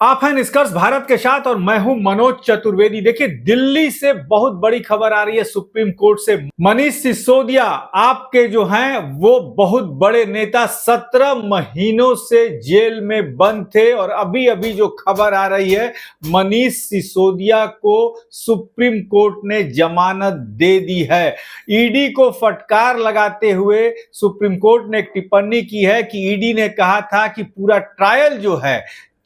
आप हैं निष्कर्ष भारत के साथ और मैं हूं मनोज चतुर्वेदी। देखिए, दिल्ली से बहुत बड़ी खबर आ रही है सुप्रीम कोर्ट से। मनीष सिसोदिया आपके जो हैं वो बहुत बड़े नेता 17 महीनों से जेल में बंद थे और अभी अभी जो खबर आ रही है, मनीष सिसोदिया को सुप्रीम कोर्ट ने जमानत दे दी है। ईडी को फटकार लगाते हुए सुप्रीम कोर्ट ने एक टिप्पणी की है कि ईडी ने कहा था कि पूरा ट्रायल जो है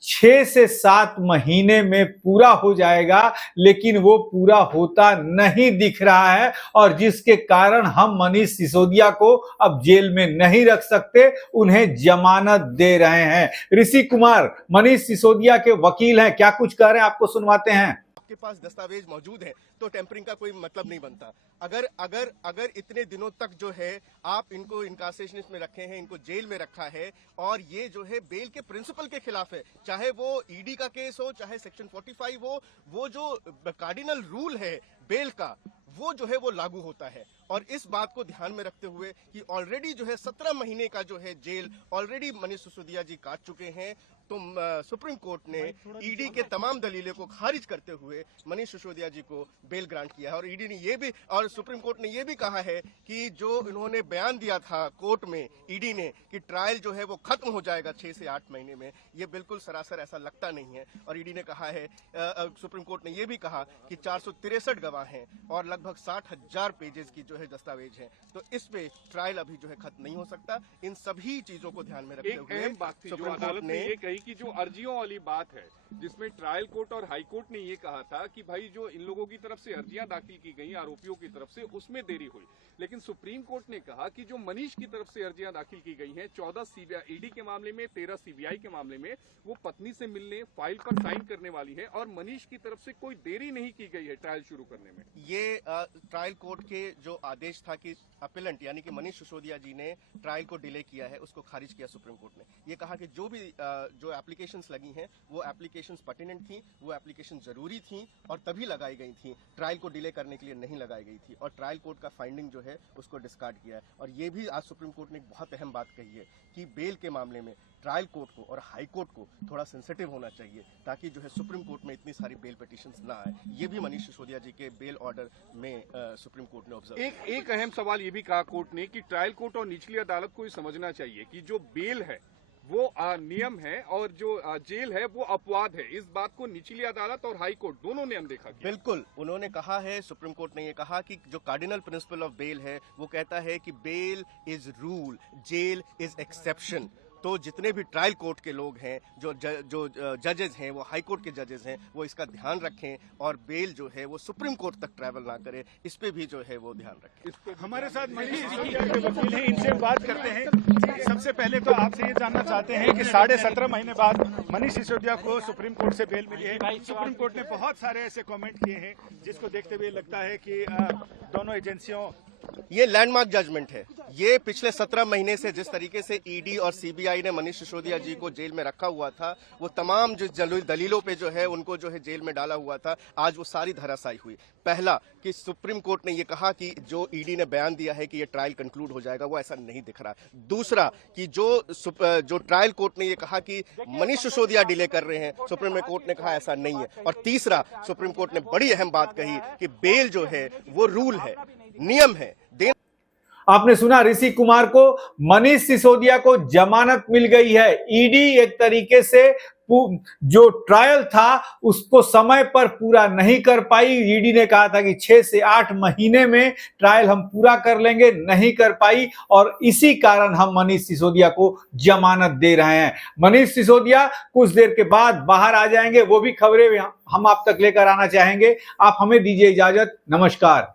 6 से 7 महीने में पूरा हो जाएगा, लेकिन वो पूरा होता नहीं दिख रहा है और जिसके कारण हम मनीष सिसोदिया को अब जेल में नहीं रख सकते, उन्हें जमानत दे रहे हैं। ऋषि कुमार मनीष सिसोदिया के वकील हैं, क्या कुछ कह रहे हैं आपको सुनवाते हैं। आपके पास दस्तावेज मौजूद है तो टेम्परिंग का कोई मतलब नहीं बनता। अगर अगर अगर इतने दिनों तक जो है आप इनको इनकार्सेशन में रखे हैं, इनको जेल में रखा है और ये जो है बेल के प्रिंसिपल के खिलाफ है, चाहे वो ईडी का केस हो, चाहे सेक्शन 45 हो, वो जो कार्डिनल रूल है बेल का वो जो है वो लागू होता है। और इस बात को ध्यान में रखते हुए कि ऑलरेडी जो है 17 महीने का जो है जेल ऑलरेडी मनीष सिसोदिया जी काट चुके हैं, तो सुप्रीम कोर्ट ने ईडी के तमाम दलीलों को खारिज करते हुए मनीष सिसोदिया जी को बेल ग्रांट किया है। और ईडी ने ये भी और सुप्रीम कोर्ट ने ये भी कहा है कि जो इन्होंने बयान दिया था कोर्ट में ईडी ने कि ट्रायल जो है वो खत्म हो जाएगा 6 से 8 महीने में, ये बिल्कुल सरासर ऐसा लगता नहीं है। और ईडी ने कहा है, सुप्रीम कोर्ट ने ये भी कहा कि 463 गवाह हैं और लगभग 60,000 पेजेस की जो है दस्तावेज है, तो इस पे ट्रायल अभी जो है खत्म नहीं हो सकता। इन सभी चीजों को ध्यान में रखते हुए सुप्रीम कोर्ट ने ये कही कि जो अर्जियों वाली बात है, जिसमें ट्रायल कोर्ट और हाई कोर्ट ने ये कहा था कि भाई जो इन लोगों की तरफ से अर्जियां दाखिल की गई आरोपियों की तरफ से, उसमें देरी हुई, लेकिन सुप्रीम कोर्ट ने कहा कि जो मनीष की तरफ से अर्जियां दाखिल की गई हैं, 14 सीबीआई ईडी के मामले में, 13 सीबीआई के मामले में, वो पत्नी से मिलने फाइल पर साइन करने वाली है और मनीष की तरफ से कोई देरी नहीं की गई है ट्रायल शुरू करने में। ये ट्रायल कोर्ट के जो आदेश था कि अपीलेंट यानी कि मनीष सिसोदिया जी ने ट्रायल को डिले किया है, उसको खारिज किया सुप्रीम कोर्ट ने। ये कहा कि जो भी जो एप्लीकेशंस लगी हैं वो एप्लीकेशंस पर्टिनेंट थी, वो एप्लीकेशन जरूरी थी और तभी लगाई गई थी, ट्रायल को डिले करने के लिए नहीं लगाई गई थी। और ट्रायल कोर्ट का फाइंडिंग जो है उसको डिस्कार्ड किया है। और ये भी आज सुप्रीम कोर्ट ने एक बहुत अहम बात कही है कि बेल के मामले में ट्रायल कोर्ट को और हाई कोर्ट को थोड़ा सेंसिटिव होना चाहिए, ताकि जो है सुप्रीम कोर्ट में इतनी सारी बेल पिटीशंस ना आए। ये भी मनीष सिसोदिया जी के बेल ऑर्डर में सुप्रीम कोर्ट ने ऑब्जर्व। एक अहम सवाल ये भी कहा कोर्ट ने कि ट्रायल कोर्ट और निचली अदालत को ये समझना चाहिए कि जो बेल है वो नियम है और जो जेल है वो अपवाद है। इस बात को निचली अदालत और हाई कोर्ट दोनों ने अनदेखा किया। बिल्कुल, उन्होंने कहा है, सुप्रीम कोर्ट ने ये कहा कि जो कार्डिनल प्रिंसिपल ऑफ बेल है वो कहता है कि bail is rule, jail is exception. तो जितने भी ट्रायल कोर्ट के लोग हैं, जो जजेस हैं, वो हाई कोर्ट के जजेस हैं, वो इसका ध्यान रखें और बेल जो है वो सुप्रीम कोर्ट तक ट्रैवल ना करे, इस पे भी जो है वो ध्यान रखें। हमारे साथ मनीष सिसोदिया के वकील हैं, इनसे बात करते हैं। सबसे पहले तो आपसे ये जानना चाहते हैं कि 17.5 महीने बाद मनीष सिसोदिया को सुप्रीम कोर्ट से बेल मिली है। सुप्रीम कोर्ट ने बहुत सारे ऐसे कमेंट किए हैं जिसको देखते हुए लगता है कि दोनों एजेंसियों, ये लैंडमार्क जजमेंट है। ये पिछले 17 महीने से जिस तरीके से ईडी और सीबीआई ने मनीष सिसोदिया जी को जेल में रखा हुआ था, वो तमाम जो दलीलों पे जो है उनको जो है जेल में डाला हुआ था, आज वो सारी धराशायी हुई। पहला कि सुप्रीम कोर्ट ने ये कहा कि जो ईडी ने बयान दिया है कि ये ट्रायल कंक्लूड हो जाएगा, वो ऐसा नहीं दिख रहा। दूसरा कि जो ट्रायल कोर्ट ने ये कहा कि मनीष सिसोदिया डिले कर रहे हैं, सुप्रीम कोर्ट ने कहा ऐसा नहीं है। और तीसरा, सुप्रीम कोर्ट ने बड़ी अहम बात कही कि बेल जो है वो रूल है, नियम है। आपने सुना ऋषि कुमार को, मनीष सिसोदिया को जमानत मिल गई है। ईडी एक तरीके से जो ट्रायल था उसको समय पर पूरा नहीं कर पाई। ईडी ने कहा था कि 6 से 8 महीने में ट्रायल हम पूरा कर लेंगे, नहीं कर पाई और इसी कारण हम मनीष सिसोदिया को जमानत दे रहे हैं। मनीष सिसोदिया कुछ देर के बाद बाहर आ जाएंगे, वो भी खबरें हम आप तक लेकर आना चाहेंगे। आप हमें दीजिए इजाजत, नमस्कार।